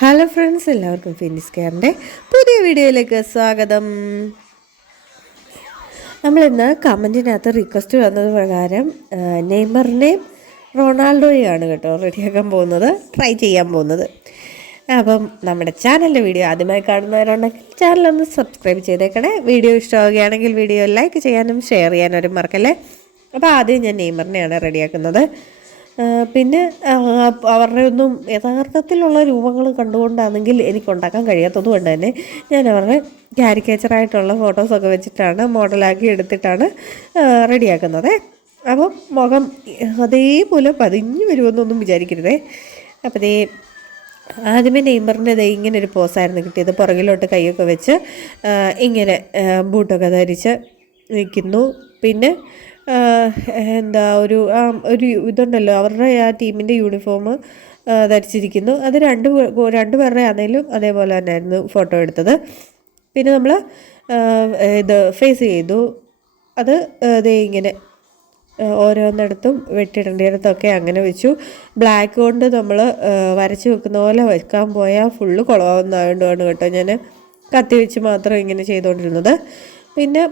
Hello friends എല്ലാവർക്കും ഫിനിസ് കെയറിന്റെ പുതിയ വീഡിയോയിലേക്ക് സ്വാഗതം. നമ്മളിന്ന് കമന്റിനകത്ത് റിക്വസ്റ്റ് വന്നത് പ്രകാരം നെയ്മറിനെയും റൊണാൾഡോയാണ് കേട്ടോ റെഡിയാക്കാൻ പോകുന്നത് ട്രൈ ചെയ്യാൻ പോകുന്നത്. അപ്പം നമ്മുടെ ചാനലിന്റെ വീഡിയോ ആദ്യമായി കാണുന്നവരുണ്ടെങ്കിൽ ചാനലൊന്ന് സബ്സ്ക്രൈബ് ചെയ്തേക്കണേ. വീഡിയോ ഇഷ്ടമാവുകയാണെങ്കിൽ വീഡിയോ ലൈക്ക് ചെയ്യാനും ഷെയർ ചെയ്യാനും ഒരു മറക്കല്ലേ? അപ്പോൾ ആദ്യം ഞാൻ നെയ്മറിനെയാണ് റെഡിയാക്കുന്നത്. പിന്നെ അവരുടെ ഒന്നും യഥാർത്ഥത്തിലുള്ള രൂപങ്ങൾ കണ്ടുകൊണ്ടാണെങ്കിൽ എനിക്ക് ഉണ്ടാക്കാൻ കഴിയാത്തത് കൊണ്ട് തന്നെ ഞാൻ അവരുടെ കാരിക്കേച്ചറായിട്ടുള്ള ഫോട്ടോസൊക്കെ വെച്ചിട്ടാണ് മോഡലാക്കി എടുത്തിട്ടാണ് റെഡിയാക്കുന്നത്. അപ്പം മുഖം അതേപോലെ പതിഞ്ഞു വരുമെന്നൊന്നും വിചാരിക്കരുതേ. അപ്പോൾ ദേ ആദ്യമേ നെയ്മറിന്റെ ദേ ഇങ്ങനെ ഒരു പോസായിരുന്നു കിട്ടിയത്. പുറകിലോട്ട് കൈയൊക്കെ വെച്ച് ഇങ്ങനെ ബൂട്ടൊക്കെ ധരിച്ച് നിൽക്കുന്നു. പിന്നെ എന്താ ഒരു ഒരു ഇതുണ്ടല്ലോ അവരുടെ ആ ടീമിന്റെ യൂണിഫോം ധരിച്ചിരിക്കുന്നു. അത് രണ്ട് രണ്ട് പേരുടെ ആണെങ്കിലും അതേപോലെ തന്നെയായിരുന്നു ഫോട്ടോ എടുത്തത്. പിന്നെ നമ്മൾ ഇത് ഫേസ് ചെയ്തു. അത് ദേ ഇങ്ങനെ ഓരോന്നിടത്തും വെട്ടിടേണ്ടിടത്തൊക്കെ അങ്ങനെ വെച്ചു. ബ്ലാക്ക് കൊണ്ട് നമ്മൾ വരച്ച് വെക്കുന്ന പോലെ വെക്കാൻ പോയാൽ ഫുള്ള് കുളമാവുന്നതുകൊണ്ടാണ് കേട്ടോ ഞാൻ കത്തി വെച്ച് മാത്രം ഇങ്ങനെ ചെയ്തുകൊണ്ടിരുന്നത്. പിന്നെ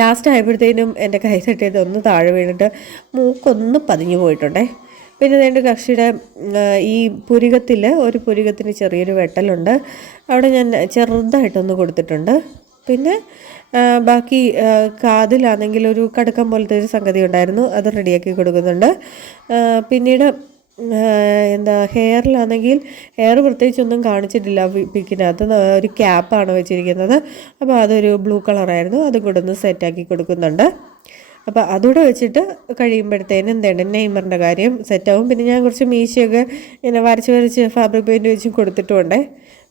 ലാസ്റ്റ് ആയപ്പോഴത്തേനും എന്റെ കൈ തട്ടിയത് ഒന്ന് താഴെ വീണിട്ട് മൂക്കൊന്ന് പതിഞ്ഞു പോയിട്ടുണ്ടേ. പിന്നെ എന്റെ കക്ഷിയുടെ ഈ പുരികത്തിൽ ഒരു പുരികത്തിന് ചെറിയൊരു വെട്ടലുണ്ട്. അവിടെ ഞാൻ ചെറുതായിട്ടൊന്ന് കൊടുത്തിട്ടുണ്ട്. പിന്നെ ബാക്കി കാതിലാണെങ്കിൽ ഒരു കടുക്കം പോലത്തെ ഒരു സംഗതി ഉണ്ടായിരുന്നു. അത് റെഡിയാക്കി കൊടുക്കുന്നുണ്ട്. പിന്നീട് എന്താ ഹെയറിലാണെങ്കിൽ ഹെയർ പ്രത്യേകിച്ചൊന്നും കാണിച്ചിട്ടില്ല പിക്കിനകത്ത്. ഒരു ക്യാപ്പാണ് വെച്ചിരിക്കുന്നത്. അപ്പോൾ അതൊരു ബ്ലൂ കളറായിരുന്നു. അതും കൂടെ ഒന്ന് സെറ്റാക്കി കൊടുക്കുന്നുണ്ട്. അപ്പോൾ അതുകൂടെ വെച്ചിട്ട് കഴിയുമ്പോഴത്തേനും എന്താണ് നെയ്മറിന്റെ കാര്യം സെറ്റാവും. പിന്നെ ഞാൻ കുറച്ച് മീശയൊക്കെ ഇങ്ങനെ വരച്ച് വരച്ച് ഫാബ്രിക് പെയിന്റ് വെച്ച് കൊടുത്തിട്ടുണ്ടേ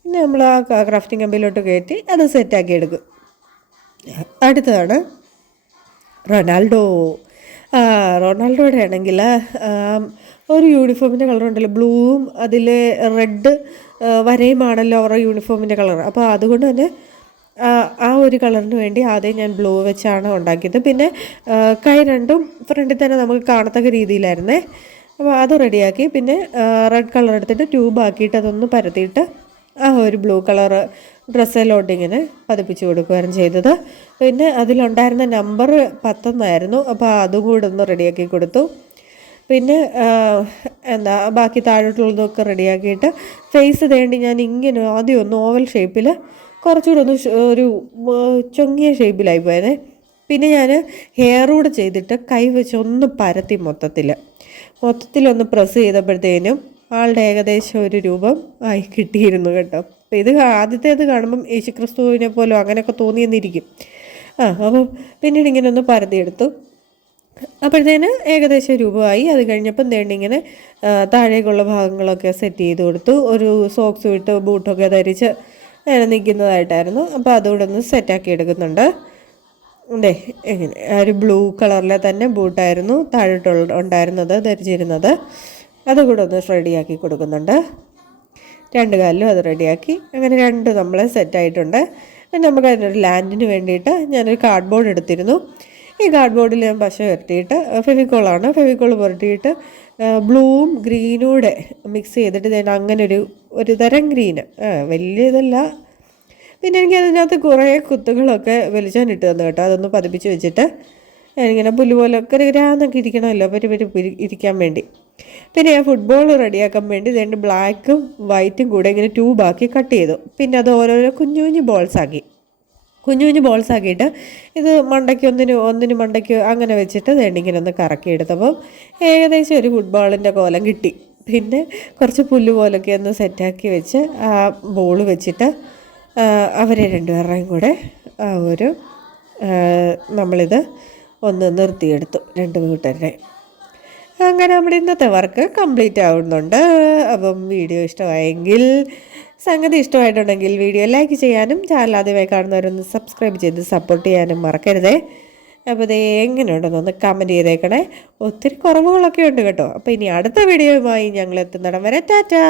പിന്നെ നമ്മൾ ആ ക്രാഫ്റ്റിംഗ് കമ്പിയിലോട്ട് കയറ്റി അത് സെറ്റാക്കി എടുക്കും. അടുത്തതാണ് റൊണാൾഡോ. റൊണാൾഡോയുടെ ആണെങ്കിൽ ഒരു യൂണിഫോമിന്റെ കളർ ഉണ്ടല്ലോ ബ്ലൂവും അതിൽ റെഡ് വരയുമാണല്ലോ അവരുടെ യൂണിഫോമിന്റെ കളർ അപ്പോൾ അതുകൊണ്ട് തന്നെ ആ, ഒരു കളറിന് വേണ്ടി ആദ്യം ഞാൻ ബ്ലൂ വെച്ചാണ് ഉണ്ടാക്കിയത്. പിന്നെ കൈ രണ്ടും ഫ്രണ്ടിൽ തന്നെ നമുക്ക് കാണത്തക്ക രീതിയിലായിരുന്നേ. അപ്പോൾ അത് റെഡിയാക്കി. പിന്നെ റെഡ് കളർ എടുത്തിട്ട് ട്യൂബ് ആക്കിയിട്ട് അതൊന്ന് പരത്തിയിട്ട് ആ ഒരു ബ്ലൂ കളർ ഡ്രസ്സിലോട്ട് ഇങ്ങനെ പതിപ്പിച്ച് കൊടുക്കുകയാണ് ചെയ്തത്. പിന്നെ അതിലുണ്ടായിരുന്ന നമ്പർ പത്തൊന്നായിരുന്നു. അപ്പോൾ അതും കൂടെ ഒന്ന് റെഡിയാക്കി കൊടുത്തു. പിന്നെ എന്താ ബാക്കി താഴോട്ടുള്ളതൊക്കെ റെഡിയാക്കിയിട്ട് ഫേസ് തേണ്ടി ഞാൻ ഇങ്ങനെ ആദ്യം ഒന്ന് ഓവൽ ഷേപ്പിൽ കുറച്ചുകൂടെ ഒന്ന് ഒരു ചൊങ്ങിയ ഷേപ്പിലായി പോയതേ. പിന്നെ ഞാൻ ഹെയർ കൂടെ ചെയ്തിട്ട് കൈ വെച്ച് ഒന്ന് പരത്തി മൊത്തത്തിൽ മൊത്തത്തിലൊന്ന് പ്രസ് ചെയ്തപ്പോഴത്തേനും ആളുടെ ഏകദേശം ഒരു രൂപം ആയി കിട്ടിയിരുന്നു കേട്ടോ. അപ്പോൾ ഇത് ആദ്യത്തേത് കാണുമ്പം യേശുക്രിസ്തുവിനെ പോലും അങ്ങനെയൊക്കെ തോന്നിയെന്നിരിക്കും. ആ അപ്പം പിന്നീട് ഇങ്ങനെ ഒന്ന് പരതിയെടുത്തു അപ്പോഴത്തേന് ഏകദേശം രൂപമായി. അത് കഴിഞ്ഞപ്പം തേണ്ടി ഇങ്ങനെ താഴേക്കുള്ള ഭാഗങ്ങളൊക്കെ സെറ്റ് ചെയ്ത് കൊടുത്തു. ഒരു സോക്സ് ഇട്ട് ബൂട്ടൊക്കെ ധരിച്ച് അങ്ങനെ നിൽക്കുന്നതായിട്ടായിരുന്നു. അപ്പോൾ അതുകൂടെ ഒന്ന് സെറ്റാക്കി എടുക്കുന്നുണ്ട്. അതെ എങ്ങനെ ഒരു ബ്ലൂ കളറിലെ തന്നെ ബൂട്ടായിരുന്നു. താഴോട്ടുള്ള ഉണ്ടായിരുന്നത് ധരിച്ചിരുന്നത്. അതുകൂടെ ഒന്ന് റെഡിയാക്കി കൊടുക്കുന്നുണ്ട്. രണ്ട് കാലിലും അത് റെഡിയാക്കി. അങ്ങനെ രണ്ട് നമ്മൾ സെറ്റായിട്ടുണ്ട് നമുക്ക് അതിനൊരു ലാൻഡിന് വേണ്ടിയിട്ട് ഞാനൊരു കാർഡ് ബോർഡ് എടുത്തിരുന്നു. ഈ കാർഡ് ബോർഡിൽ ഞാൻ പശ പുരട്ടിയിട്ട് ഫെവിക്കോളാണ് ഫെവിക്കോൾ പുരട്ടിയിട്ട് ബ്ലൂവും ഗ്രീനൂടെ മിക്സ് ചെയ്തിട്ട് ഞാൻ അങ്ങനെ ഒരു ഒരു തരം ഗ്രീന് വലിയതല്ല പിന്നെ എനിക്ക് അതിനകത്ത് കുറേ കുത്തുകളൊക്കെ വലിച്ചാൻ ഇട്ട് തന്നു കേട്ടോ. അതൊന്ന് പതിപ്പിച്ച് വെച്ചിട്ട്. ഇങ്ങനെ പുല്ല് പോലൊക്കെ ഗ്രാന്നൊക്കെ ഇരിക്കണമല്ലോ പരി പിരി- ഇരിക്കാൻ വേണ്ടി. പിന്നെ ഞാൻ ഫുട്ബോൾ റെഡിയാക്കാൻ വേണ്ടി രണ്ട് ബ്ലാക്കും വൈറ്റും കൂടെ ഇങ്ങനെ ട്യൂബാക്കി കട്ട് ചെയ്തു. പിന്നെ അത് ഓരോരോ കുഞ്ഞു കുഞ്ഞു ബോൾസ് ആക്കി. കുഞ്ഞു കുഞ്ഞു ബോൾസ് ആക്കിയിട്ട് ഇത് മണ്ടയ്ക്ക് ഒന്നിന് ഒന്നിന് മണ്ടയ്ക്ക് അങ്ങനെ വെച്ചിട്ട് ഇങ്ങനെ ഒന്ന് കറക്കി ഏകദേശം ഒരു ഫുട്ബോളിന്റെ കോലം കിട്ടി. പിന്നെ കുറച്ച് പുല്ല് പോലൊക്കെ ഒന്ന് സെറ്റാക്കി വെച്ച് ആ ബോൾ വെച്ചിട്ട് അവരെ രണ്ടുപേരുടെയും കൂടെ ഒരു നമ്മളിത് ഒന്ന് നിർത്തിയെടുത്തു രണ്ട് കൂട്ടരുടെ അങ്ങനെ നമ്മുടെ ഇന്നത്തെ വർക്ക് കംപ്ലീറ്റ് ആവുന്നുണ്ട്. അപ്പം വീഡിയോ ഇഷ്ടമായെങ്കിൽ സംഗതി ഇഷ്ടമായിട്ടുണ്ടെങ്കിൽ വീഡിയോ ലൈക്ക് ചെയ്യാനും ചാനൽ ആദ്യമായി കാണുന്നവരൊന്ന് സബ്സ്ക്രൈബ് ചെയ്ത് സപ്പോർട്ട് ചെയ്യാനും മറക്കരുതേ. അപ്പോൾ ഇത് എങ്ങനെയുണ്ടെന്നൊന്ന് കമന്റ് ചെയ്തേക്കണേ. ഒത്തിരി കുറവുകളൊക്കെ ഉണ്ട് കേട്ടോ. അപ്പോൾ ഇനി അടുത്ത വീഡിയോയുമായി ഞങ്ങൾ എത്തുന്നിടം വരെ. ടാറ്റാ!